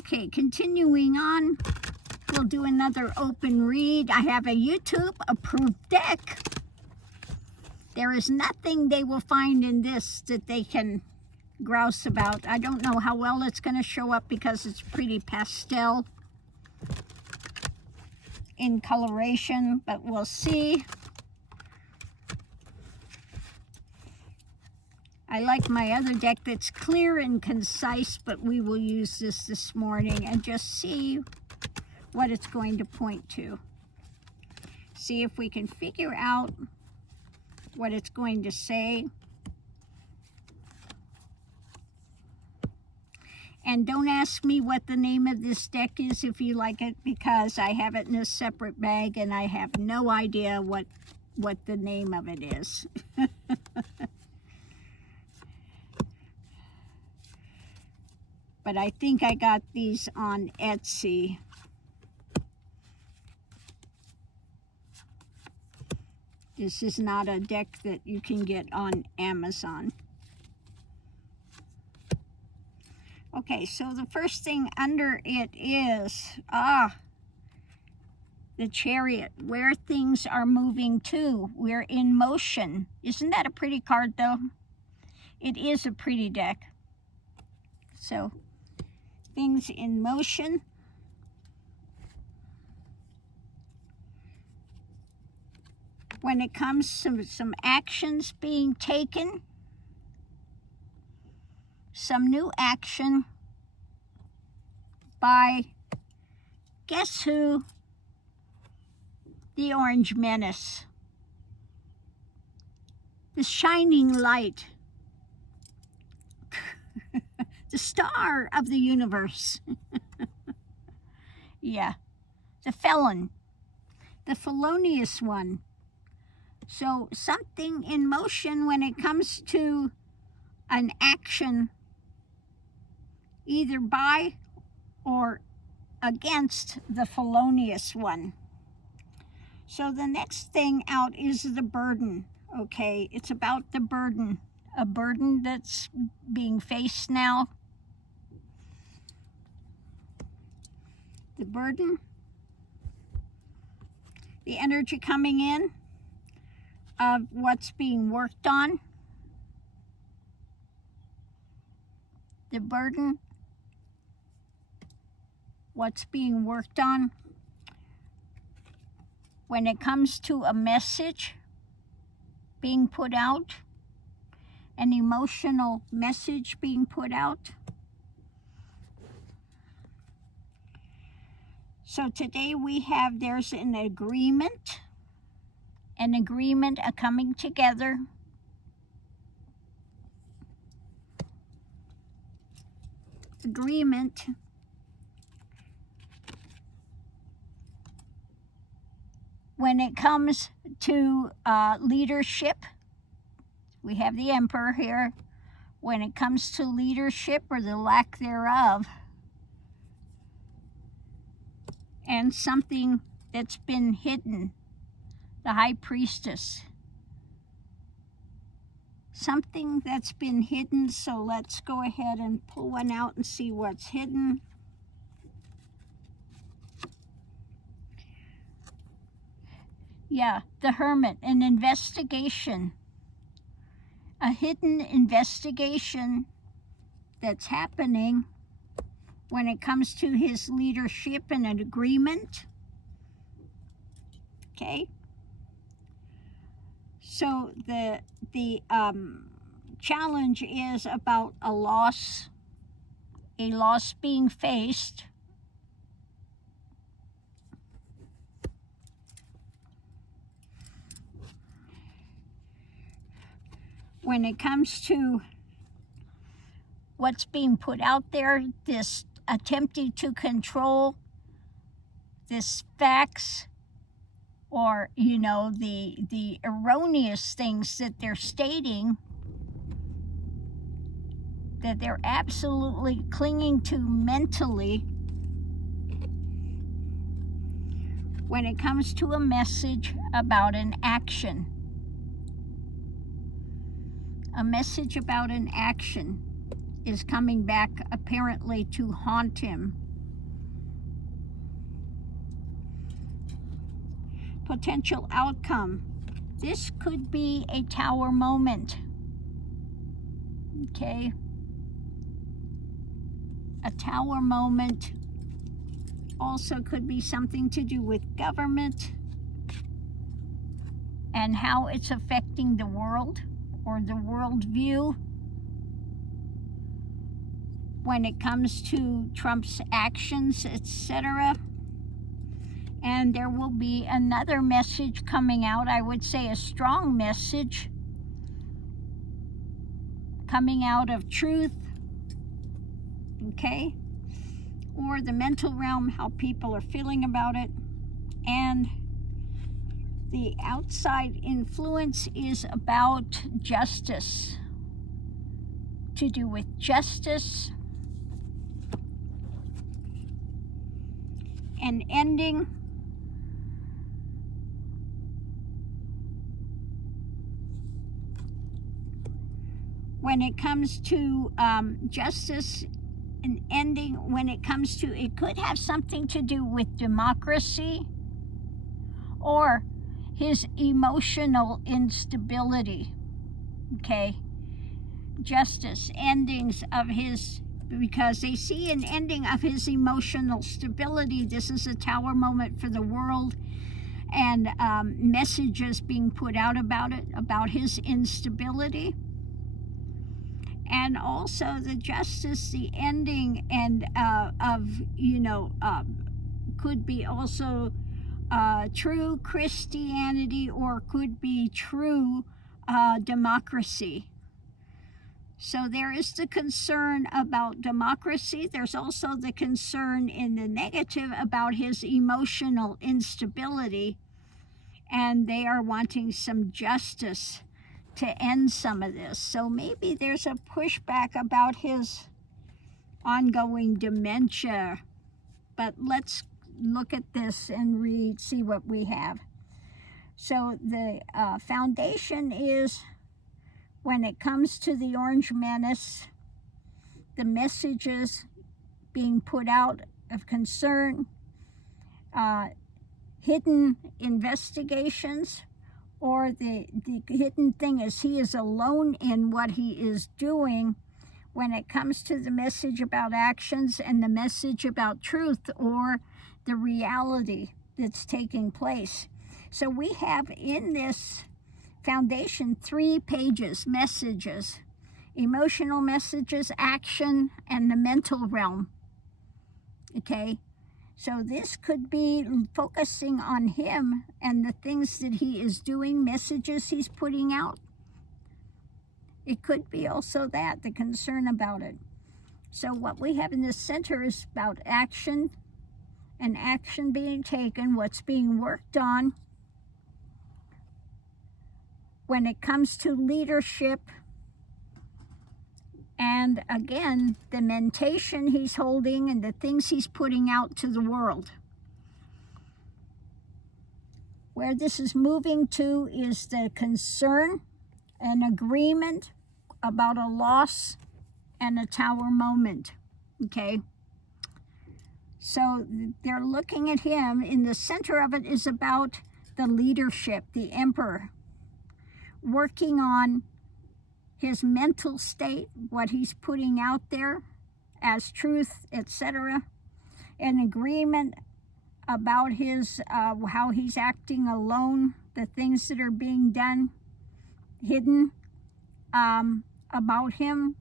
Okay, continuing on, we'll do another open read. I have a YouTube approved deck. There is nothing they will find in this that they can grouse about. I don't know how well it's going to show up because it's pretty pastel in coloration, but we'll see. I like my other deck that's clear and concise, but we will use this morning and just see what it's going to point to. See if we can figure out what it's going to say. And don't ask me what the name of this deck is if you like it, because I have it in a separate bag and I have no idea what the name of it is. But I think I got these on Etsy. This is not a deck that you can get on Amazon. Okay, so the first thing under it is, the Chariot, where things are moving to. We're in motion. Isn't that a pretty card, though? It is a pretty deck. So, things in motion. When it comes to some actions being taken, some new action by, guess who? The Orange Menace. The shining light. The star of the universe. Yeah. The felon. The felonious one. So something in motion when it comes to an action, either by or against the felonious one. So the next thing out is the burden. Okay, it's about the burden. A burden that's being faced now. The burden. The energy coming in of what's being worked on. The burden, what's being worked on. When it comes to a message being put out, an emotional message being put out. So today we have, there's an agreement, a coming together. Agreement. When it comes to leadership, we have the Emperor here. When it comes to leadership or the lack thereof, and something that's been hidden, the High Priestess. Something that's been hidden, so let's go ahead and pull one out and see what's hidden. Yeah, the Hermit, an investigation. A hidden investigation that's happening when it comes to his leadership and an agreement. Okay. So the challenge is about a loss being faced. When it comes to what's being put out there, this attempting to control this facts, or, you know, the erroneous things that they're stating, that they're absolutely clinging to mentally, when it comes to a message about an action. A message about an action is coming back apparently to haunt him potential outcome. This could be a tower moment. Okay. A tower moment also could be something to do with government and how it's affecting the world or the world view when it comes to Trump's actions, etc. And there will be another message coming out, I would say a strong message coming out of truth, okay? Or the mental realm, how people are feeling about it. And the outside influence is about justice, to do with justice, an ending, when it comes to justice, an ending when it comes to, it could have something to do with democracy or his emotional instability, okay? Justice, endings of his, because they see an ending of his emotional stability. This is a tower moment for the world, and messages being put out about it, about his instability. And also the justice, the ending, and could be also true Christianity, or could be true democracy. So there is the concern about democracy. There's also the concern in the negative about his emotional instability. And they are wanting some justice to end some of this. So maybe there's a pushback about his ongoing dementia. But let's look at this and read, see what we have. So the foundation is, when it comes to the Orange Menace, the messages being put out of concern, hidden investigations, or the hidden thing is he is alone in what he is doing when it comes to the message about actions and the message about truth or the reality that's taking place. So we have in this foundation 3 pages, messages, emotional messages, action, and the mental realm, okay? So this could be focusing on him and the things that he is doing, messages he's putting out. It could be also that, the concern about it. So what we have in the center is about action, and action being taken, what's being worked on. When it comes to leadership, and again, the mentation he's holding and the things he's putting out to the world. Where this is moving to is the concern, an agreement about a loss, and a tower moment, okay? So they're looking at him. In the center of it is about the leadership, the emperor, working on his mental state, what he's putting out there as truth, etc. An agreement about his how he's acting alone, the things that are being done, hidden about him.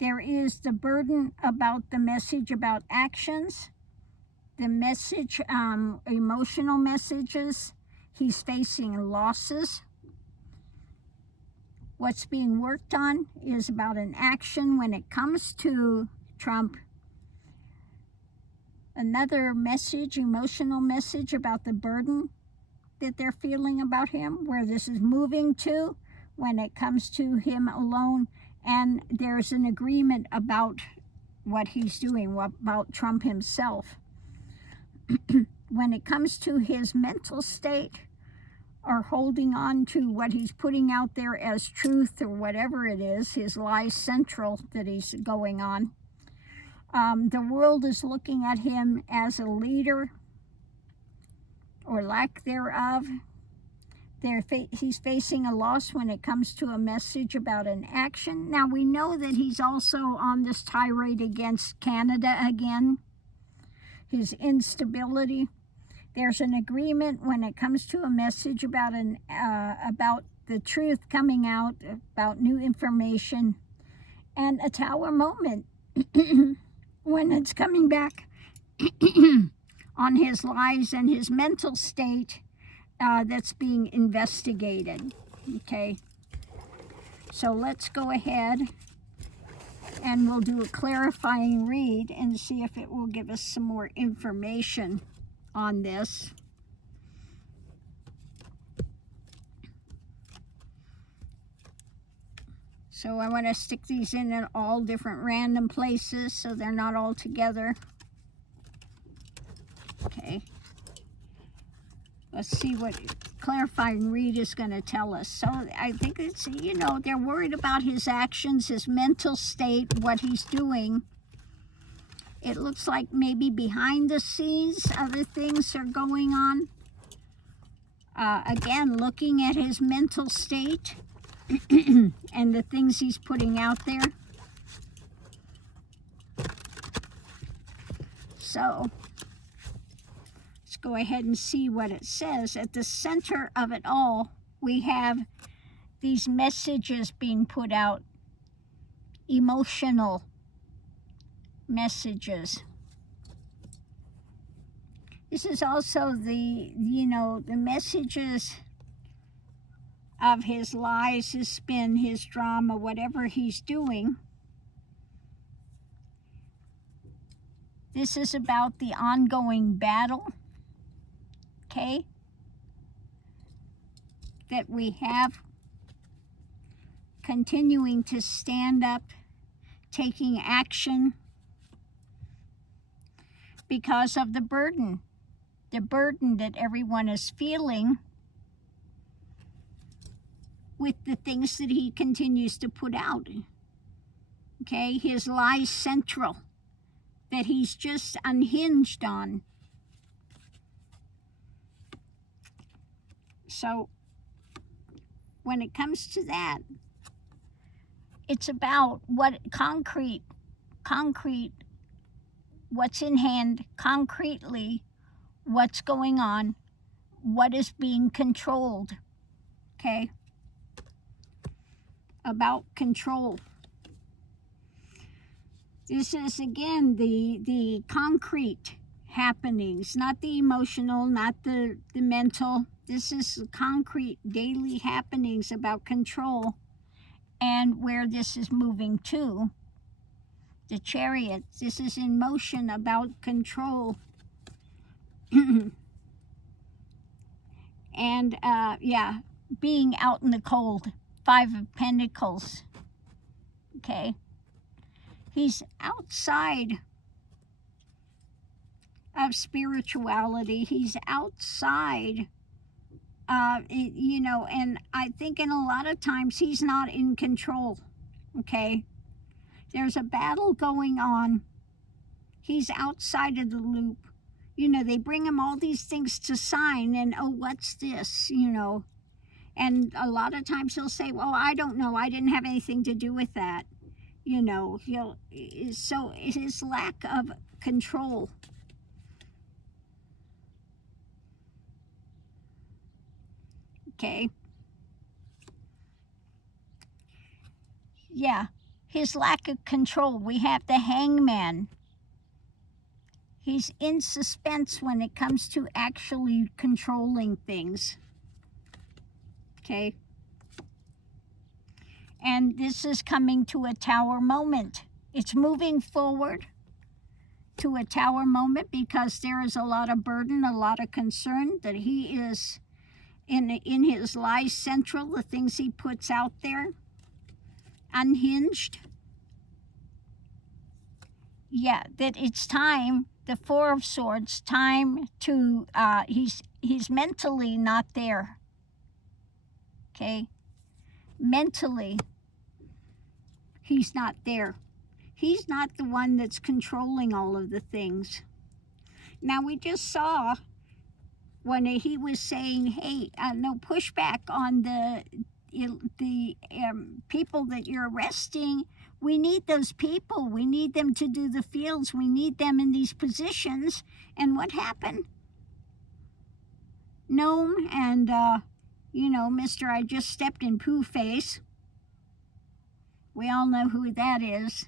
There is the burden about the message about actions, the message, emotional messages. He's facing losses. What's being worked on is about an action when it comes to Trump. Another message, emotional message about the burden that they're feeling about him, where this is moving to when it comes to him alone. And there's an agreement about what he's doing, about Trump himself. When it comes to his mental state, or holding on to what he's putting out there as truth or whatever it is, his lie central that he's going on. The world is looking at him as a leader or lack thereof. He's facing a loss when it comes to a message about an action. Now we know that he's also on this tirade against Canada again. His instability. There's an agreement when it comes to a message about about the truth coming out, about new information, and a tower moment when it's coming back on his lies and his mental state that's being investigated. Okay, so let's go ahead and we'll do a clarifying read and see if it will give us some more information on this. So I want to stick these in all different random places so they're not all together. Okay. Let's see what clarifying read is going to tell us. So I think it's, you know, they're worried about his actions, his mental state, what he's doing. It looks like maybe behind the scenes other things are going on. Again, looking at his mental state and the things he's putting out there. So let's go ahead and see what it says. At the center of it all, we have these messages being put out, emotional messages. This is also the, you know, the messages of his lies, his spin, his drama, whatever he's doing. This is about the ongoing battle, okay, that we have, continuing to stand up, taking action because of the burden that everyone is feeling with the things that he continues to put out. Okay, his lies central that he's just unhinged on. So when it comes to that, it's about what concrete, what's in hand, concretely, what's going on, what is being controlled, okay? About control. This is, again, the concrete happenings, not the emotional, not the mental. This is concrete daily happenings about control and where this is moving to. The Chariot, this is in motion about control. And, yeah, being out in the cold. 5 of Pentacles, okay? He's outside of spirituality. He's outside, you know, and I think in a lot of times he's not in control, okay? There's a battle going on. He's outside of the loop. You know, they bring him all these things to sign and, oh, what's this, you know? And a lot of times he'll say, well, I don't know. I didn't have anything to do with that. You know, so his lack of control. Okay. Yeah, his lack of control. We have the Hangman. He's in suspense when it comes to actually controlling things. Okay. And this is coming to a tower moment. It's moving forward to a tower moment because there is a lot of burden, a lot of concern that he is in his lies central, the things he puts out there, unhinged. Yeah, that it's time, the 4 of Swords, time to, he's mentally not there. Okay? Mentally, he's not there. He's not the one that's controlling all of the things. Now, we just saw when he was saying, hey, no pushback on the people that you're arresting. We need those people. We need them to do the fields. We need them in these positions. And what happened? Gnome and, Mr. I just stepped in poo face. We all know who that is.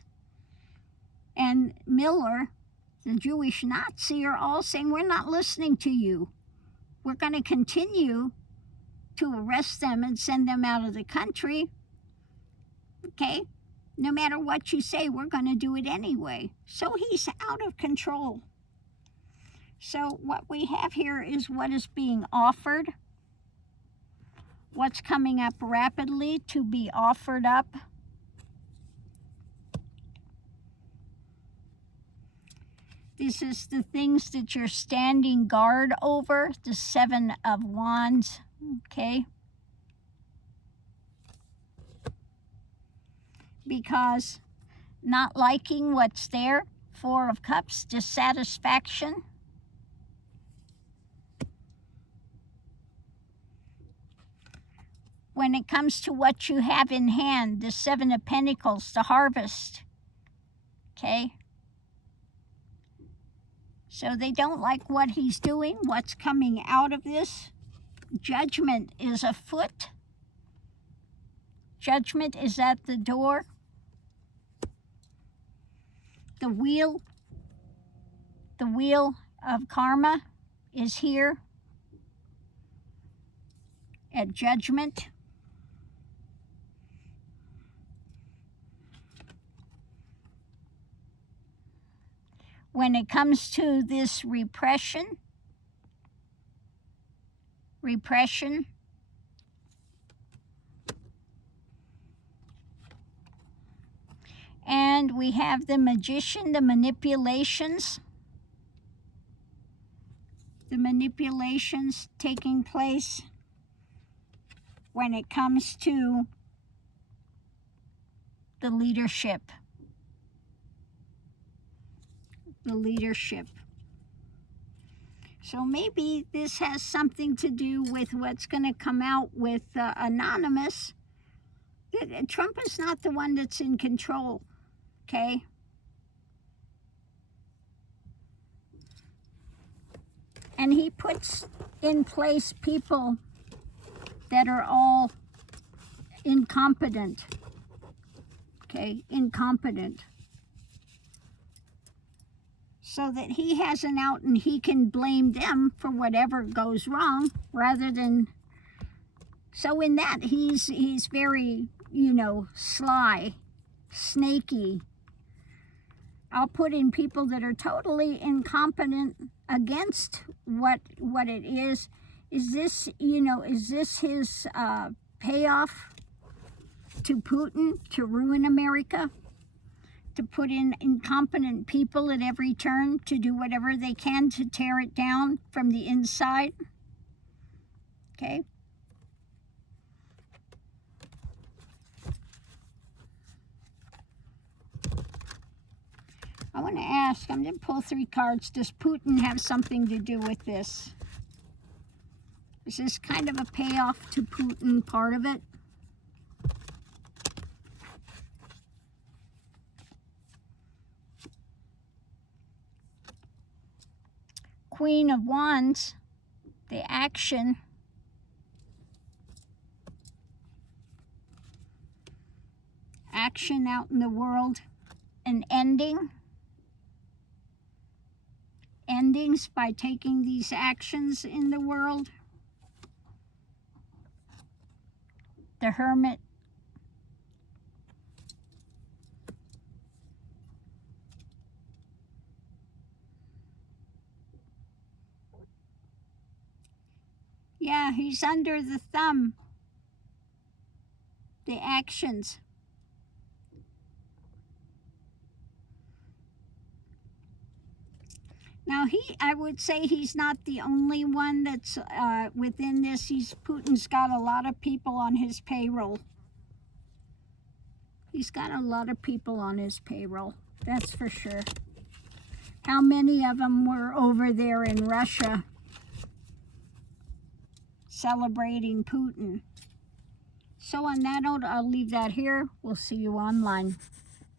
And Miller, the Jewish Nazi, are all saying, we're not listening to you. We're going to continue to arrest them and send them out of the country. Okay? No matter what you say, we're going to do it anyway. So he's out of control. So what we have here is what is being offered. What's coming up rapidly to be offered up. This is the things that you're standing guard over, the Seven of Wands, okay? Because not liking what's there, Four of Cups, dissatisfaction. When it comes to what you have in hand, the Seven of Pentacles, the harvest, okay? So they don't like what he's doing, what's coming out of this. Judgment is afoot. Judgment is at the door. The wheel of karma is here at Judgment. When it comes to this repression, and we have the Magician, the manipulations taking place when it comes to the leadership. So maybe this has something to do with what's going to come out with Anonymous. Trump is not the one that's in control, okay? And he puts in place people that are all incompetent, okay? Incompetent. So that he has an out and he can blame them for whatever goes wrong, rather than, so in that he's very, sly, snaky. I'll put in people that are totally incompetent against what it is. Is this, is this his payoff to Putin to ruin America? To put in incompetent people at every turn to do whatever they can to tear it down from the inside. Okay? I want to ask, I'm going to pull 3 cards. Does Putin have something to do with this? Is this kind of a payoff to Putin, part of it? Queen of Wands, the action. Action out in the world. An ending. Endings by taking these actions in the world. The Hermit. Yeah, he's under the thumb. The actions. Now I would say he's not the only one that's within this. Putin's got a lot of people on his payroll. He's got a lot of people on his payroll, that's for sure. How many of them were over there in Russia? celebrating Putin. So on that note, I'll leave that here. We'll see you online.